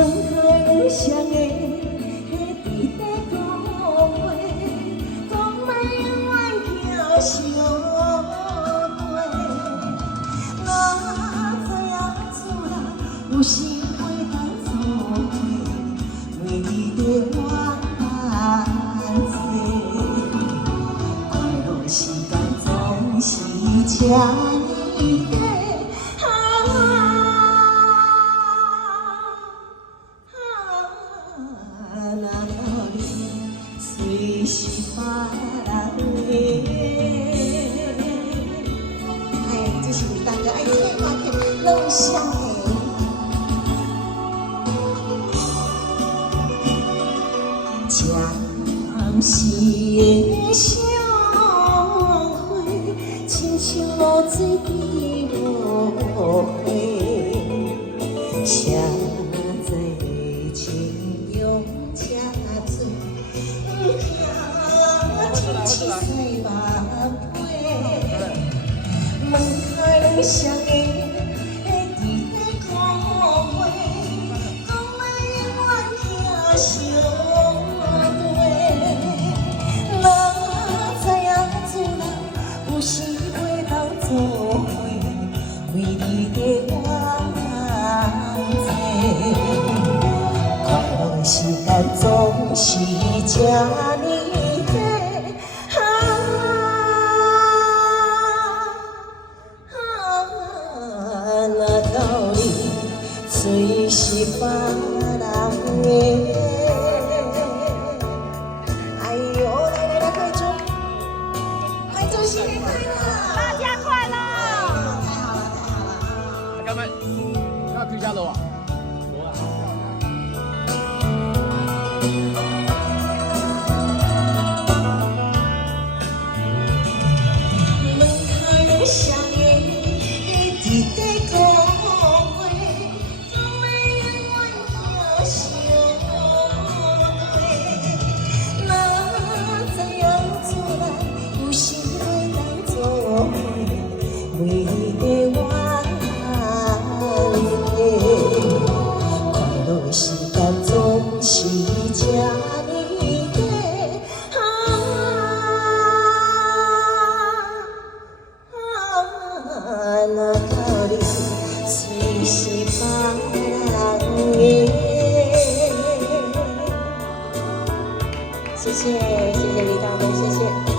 开相的伫在讲话，讲咱永远行相对。哪知影厝内有时会当作伙，为你的万岁。快乐时间总是这呢短。 随时别人的，哎，这是大家爱听嘛，拢相的。暂时的相会，亲像露水滴落花，谁在情用车水。 天气西马背，门开双的伫在讲话，讲咱永远行相对。哪知影厝内有时会当作伙，为你的万岁。快乐时间总是这呢。 那道理随时别人的。哎呦，来，快祝，快祝新年快乐！大家快乐！太好了，太好了！哥们，要推下楼啊？楼啊！门开双的，伫在讲话，讲咱永远行相对。哪知影厝内有时会当作伙，为你的万岁。快乐时间总是这呢短。那道理随时别人的。谢谢李大哥，谢谢。